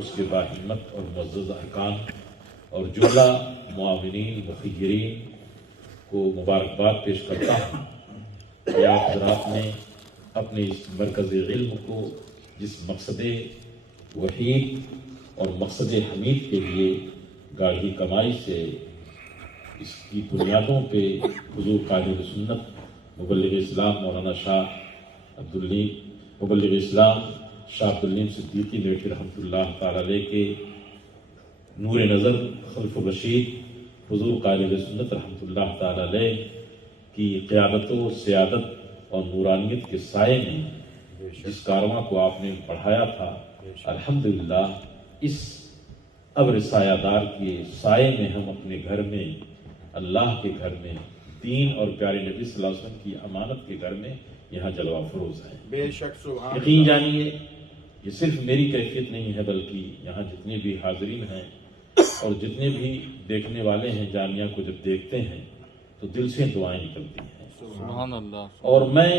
اس کے باہمت اور معزز ارکان اور جملہ معاونین مخیرین کو مبارکباد پیش کرتا ہوں کہ آپ حضرات نے اپنے اس مرکز علم کو جس مقصد وحید اور مقصد حمید کے لیے گاڑھی کمائی سے اس کی بنیادوں پہ حضور قائد سنت مبلغ اسلام مولانا مبلغ اسلام شاہ عبداللیم صدیقی میٹھی رحمۃ اللہ تعالی علیہ کے نور نظر خلف الرشید حضور قائد سنت رحمۃ اللہ تعالی علیہ کی قیادت و سیادت اور نورانیت کے سائے میں جس کارواں کو آپ نے بڑھایا تھا، الحمدللہ اس ابر سایہ دار کے سائے میں ہم اپنے گھر میں، اللہ کے گھر میں، دین اور پیارے نبی صلی اللہ علیہ وسلم کی امانت کے گھر میں یہاں جلوہ افروز ہیں۔ بے شک سبحان یقین جانیے یہ صرف میری کیفیت نہیں ہے، بلکہ یہاں جتنے بھی حاضرین ہیں اور جتنے بھی دیکھنے والے ہیں جامعہ کو جب دیکھتے ہیں تو دل سے دعائیں نکلتی ہیں۔ سبحان اللہ۔ اور میں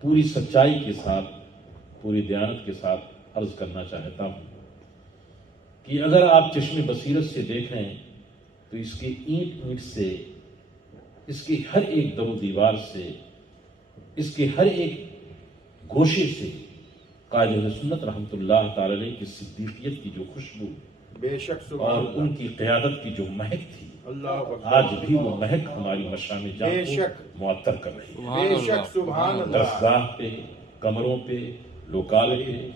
پوری سچائی کے ساتھ، پوری دیانت کے ساتھ عرض کرنا چاہتا ہوں کہ اگر آپ چشم بصیرت سے دیکھیں تو اس کے اینٹ اینٹ سے، اس کی ہر ایک در و دیوار سے، اس کے ہر ایک گوشے سے قائد سنت رحمۃ اللہ تعالی علیہ کی صدیقیت کی جو خوشبو بے شک سبحان اور اللہ۔ ان کی قیادت کی جو مہک تھی، اللہ اکبر۔ آج بھی وہ مہک ہماری مشام جان بے کو شک۔ معطر کر رہی ہے۔ بے شک سبحان اللہ۔ درسگاہ پہ، کمروں پہ، لوکال پہ،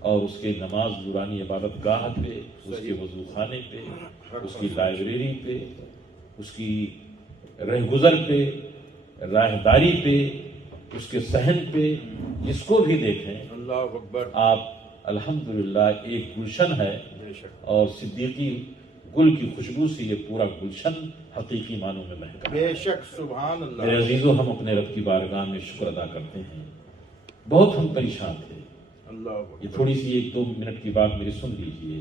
اور اس کے نماز نورانی عبادت گاہ پہ، اس کے وضو خانے پہ، اس کی لائبریری پہ، اس کی رہگزر پہ، راہداری پہ، اس کے صحن پہ، جس کو بھی دیکھیں اللہ اکبر۔ آپ الحمدللہ ایک گلشن ہے، بے شک۔ اور صدیقی گل کی خوشبو سے یہ پورا گلشن حقیقی معنوں میں مہک رہا ہے۔ بے شک سبحان میرے اللہ۔ عزیزوں، ہم اپنے رب کی بارگاہ میں شکر ادا کرتے ہیں۔ بہت ہم پریشان تھے۔ اللہ اکبر۔ یہ تھوڑی سی 1-2 منٹ کی بات میری سن لیجئے،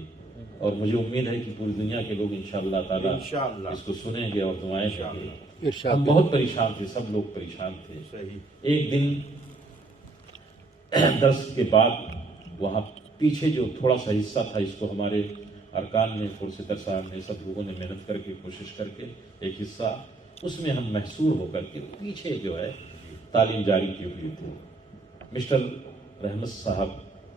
اور مجھے امید ہے کہ پوری دنیا کے لوگ انشاءاللہ تعالی انشاءاللہ۔ اس کو سنیں گے اور دعائیں دیں گے۔ انشاءاللہ۔ ہم بہت پریشان تھے، سب لوگ پریشان تھے۔ صحیح۔ ایک دن درس کے بعد وہاں پیچھے جو تھوڑا سا حصہ تھا، اس کو ہمارے ارکان نے، فرصتر صاحب نے، سب لوگوں نے محنت کر کے کوشش کر کے ایک حصہ اس میں ہم محصور ہو کر کے پیچھے جو ہے تعلیم جاری کی ہوئی تھی۔ مسٹر رحمت صاحب،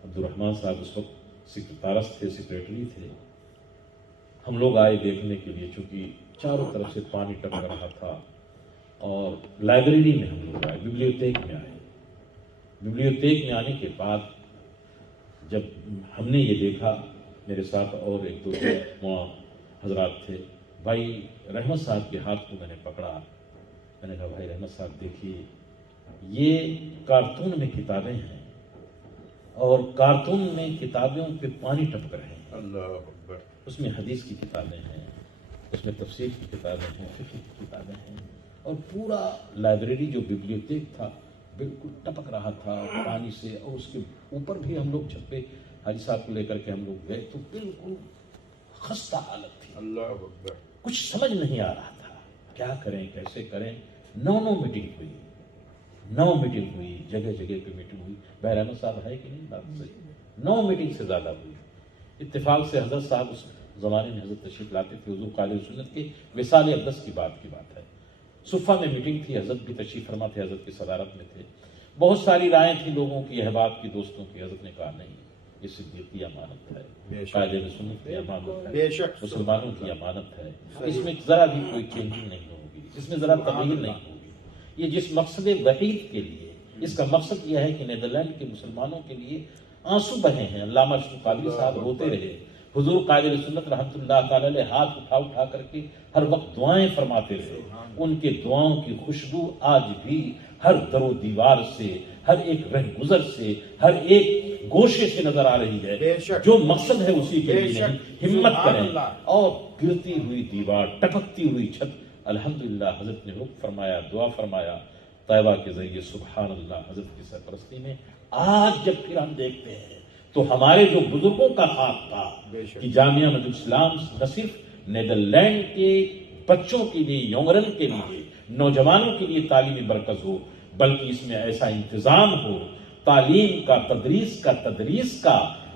عبدالرحمان صاحب اس وقت سیکرٹارس تھے، سیکریٹری تھے۔ ہم لوگ آئے دیکھنے کے لیے، چونکہ چاروں طرف سے پانی ٹپک رہا تھا، اور لائبریری میں ہم لوگ آئے، بیبلیوتیک میں آئے۔ بیبلیوتیک میں آنے کے بعد جب ہم نے یہ دیکھا، میرے ساتھ اور 1-2 حضرات تھے، بھائی رحمت صاحب کے ہاتھ کو میں نے پکڑا، میں نے کہا بھائی رحمت صاحب دیکھیے، یہ کارٹون میں کتابیں ہیں، اور کارٹون میں کتابوں پہ پانی ٹپک رہے ہیں۔ اللہ اکبر۔ اس میں حدیث کی کتابیں ہیں، اس میں تفسیر کی کتابیں ہیں، فقہ کی کتابیں ہیں، اور پورا لائبریری جو بیبلیوتیک تھا بالکل ٹپک رہا تھا پانی سے، اور اس کے اوپر بھی ہم لوگ چھپے حاجی صاحب کو لے کر کے ہم لوگ گئے تو بالکل خستہ حالت تھی، اللہ اکبر۔ کچھ سمجھ نہیں آ رہا تھا کیا کریں، کیسے کریں۔ 9 میٹنگ ہوئی، جگہ جگہ پہ میٹنگ ہوئی۔ بھائی رحمت صاحب ہے کہ نہیں، بات صحیح، 9 میٹنگ سے زیادہ ہوئی۔ اتفاق سے حضرت صاحب اس زمانے میں حضرت تشریف لاتے تھے، حضور قائد سنت کے وصال اقدس کی بات ہے۔ صفہ میں میٹنگ تھی، حضرت بھی تشریف فرما تھے، حضرت کی صدارت میں تھے۔ بہت ساری رائیں تھیں لوگوں کی، احباب کی، دوستوں کی۔ حضرت نے کہا نہیں، یہ صدیقی امانت ہے، قائد سنت کی امانت ہے، بے شک مسلمانوں کی امانت ہے، اس میں ذرا بھی کوئی چینجنگ نہیں ہوگی، اس میں ذرا تبدیلی نہیں ہوگی۔ یہ جس مقصد وحید کے لیے، اس کا مقصد یہ ہے کہ نیدرلینڈ کے مسلمانوں کے لیے آنسو بہے ہیں۔ علامہ اشرف قادری صاحب روتے رہے، حضور قائد سنت رحمۃ اللہ تعالی علیہ ہاتھ اٹھا کر کے ہر وقت دعائیں فرماتے رہے۔ ان کے دعاؤں کی خوشبو آج بھی ہر در و دیوار سے، ہر ایک رہ گزر سے، ہر ایک گوشے سے نظر آ رہی ہے۔ بے شک۔ جو مقصد ہے اسی کے بے لیے شک۔ نہیں، ہمت سبحان کریں، اللہ۔ اور گرتی ہوئی دیوار، ٹپکتی ہوئی چھت، الحمدللہ حضرت نے رخ فرمایا، دعا فرمایا طیبہ کے ذریعے، سبحان اللہ، حضرت کی سرپرستی میں۔ آج جب پھر ہم دیکھتے ہیں تو ہمارے جو بزرگوں کا خواب تھا بے شک۔ کہ جامعہ مدینہ اسلام نہ صرف نیدرلینڈ کے بچوں کے لیے، یونگرن کے لیے، نوجوانوں کے لیے تعلیمی مرکز ہو، بلکہ اس میں ایسا انتظام ہو، تعلیم کا، تدریس کا،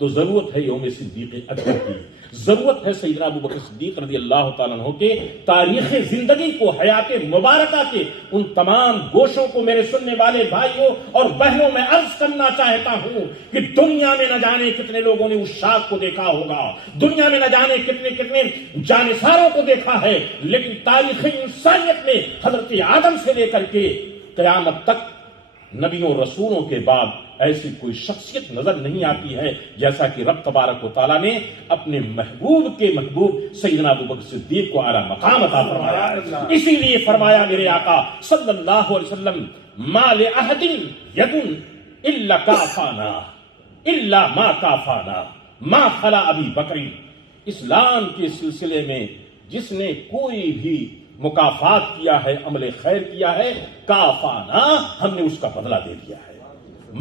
تو ضرورت ہے یوم صدیق اکبر کی، ضرورت ہے سیدنا ابو بکر صدیق رضی اللہ تعالیٰ عنہ کے تاریخ زندگی کو، حیات مبارکہ کے ان تمام گوشوں کو میرے سننے والے بھائیوں اور بہنوں میں عرض کرنا چاہتا ہوں کہ دنیا میں نہ جانے کتنے لوگوں نے اس شاخ کو دیکھا ہوگا، دنیا میں نہ جانے کتنے جانثاروں کو دیکھا ہے، لیکن تاریخ انسانیت میں حضرت آدم سے لے کر کے قیامت تک نبیوں رسولوں کے بعد ایسی کوئی شخصیت نظر نہیں آتی ہے جیسا کہ رب تبارک و تعالیٰ نے اپنے محبوب کے محبوب سیدنا ابو بکر صدیق کو اعلیٰ مقام عطا فرمایا ہے۔ اسی لیے فرمایا میرے آقا صلی اللہ علیہ وسلم ما لأحد ید الا کافانا الا ما کافانا ما خلا ابی بکر، اسلام کے سلسلے میں جس نے کوئی بھی مکافات کیا ہے، عمل خیر کیا ہے، کافانا، ہم نے اس کا بدلہ دے دیا ہے۔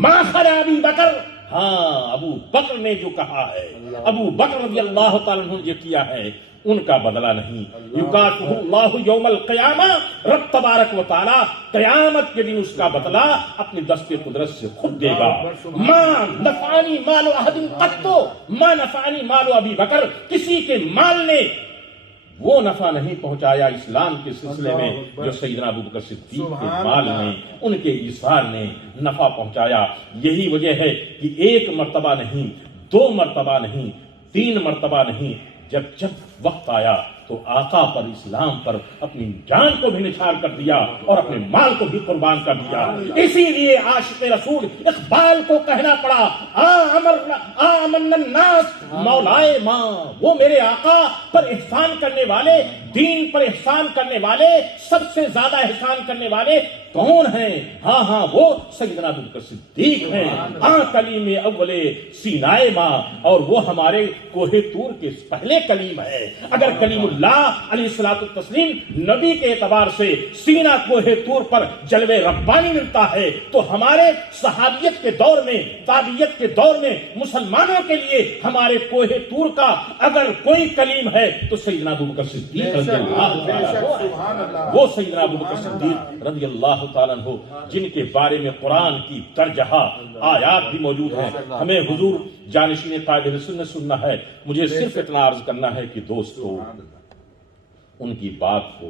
ما خلا ابی بکر، ہاں ابو بکر نے جو کہا ہے، ابو بکر رضی اللہ تعالیٰ عنہ جو کیا ہے، ان کا بدلہ نہیں۔ یکافئہ اللہ یوم القیامہ، رب تبارک و تعالی قیامت کے دن اس کا بدلہ اپنی دست قدرت سے خود دے گا۔ ما نفعنی مال احد قط ما نفعنی مال ابی بکر، کسی کے مال نے وہ نفع نہیں پہنچایا اسلام کے سلسلے میں جو سیدنا ابو بکر صدیق کے مال نے، ان کے ایثار نے نفع پہنچایا۔ یہی وجہ ہے کہ ایک مرتبہ نہیں، دو مرتبہ نہیں، تین مرتبہ نہیں، جب وقت آیا تو آقا پر، اسلام پر اپنی جان کو بھی نثار کر دیا اور اپنے مال کو بھی قربان کر دیا۔ اسی لیے عاشق رسول اقبال کو کہنا پڑا، آمن الناس مولائے ماں، وہ میرے آقا پر احسان کرنے والے، دین پر احسان کرنے والے، سب سے زیادہ احسان کرنے والے کون ہیں؟ ہاں وہ سیدنا ابو بکر صدیق ہیں، کلیم اول سینائے ماں، اور وہ ہمارے کوہ طور کے پہلے کلیم ہے۔ اگر کلیم اللہ علیہ الصلوۃ والتسلیم نبی کے اعتبار سے سینہ کوہ طور پر جلوے ربانی ملتا ہے، تو ہمارے صحابیت کے دور میں، تابعیت کے دور میں مسلمانوں کے لیے ہمارے کوہ طور کا اگر کوئی کلیم ہے تو سیدنا ابو بکر صدیق رضی اللہ تعالیٰ، وہ سیدنا ابو بکر صدیق رضی اللہ تعالیٰ عنہ جن کے بارے میں قرآن کی درجہ آیات بھی موجود ہیں۔ ہمیں حضور جانشین قائد سنت سننا ہے۔ مجھے صرف اتنا عرض کرنا ہے کہ دوستو، ان کی بات کو،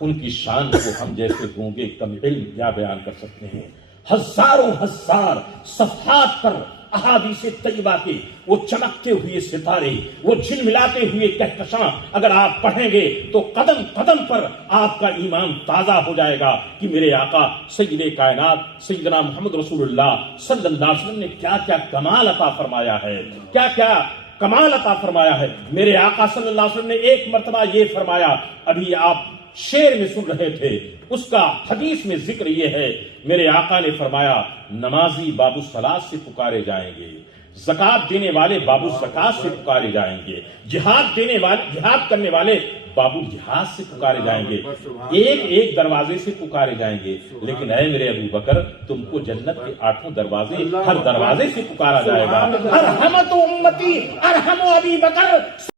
ان کی شان کو ہم جیسے گونگے کم علم کیا بیان کر سکتے ہیں؟ ہزاروں ہزار صفحات پر احادیث طیبہ کے وہ چمکتے ہوئے ستارے، وہ جھلملاتے ہوئے کہکشاں اگر آپ پڑھیں گے تو قدم قدم پر آپ کا ایمان تازہ ہو جائے گا کہ میرے آقا سید کائنات سیدنا محمد رسول اللہ صلی اللہ علیہ وسلم نے کیا کیا کمال عطا فرمایا ہے، کیا کیا کمال عطا فرمایا ہے۔ میرے آقا صلی اللہ علیہ وسلم نے ایک مرتبہ یہ فرمایا، ابھی آپ شعر میں سن رہے تھے، اس کا حدیث میں ذکر یہ ہے، میرے آقا نے فرمایا نمازی باب الصلاۃ سے پکارے جائیں گے، زکات دینے والے باب الزکات سے پکارے جائیں گے، جہاد کرنے والے باب الجہاد سے پکارے جائیں گے، ایک ایک دروازے سے پکارے جائیں گے، لیکن اے میرے ابو بکر، تم کو جنت کے 8 دروازے، ہر دروازے سے پکارا جائے گا۔ ارحمت امتی ارحم ابی بکر۔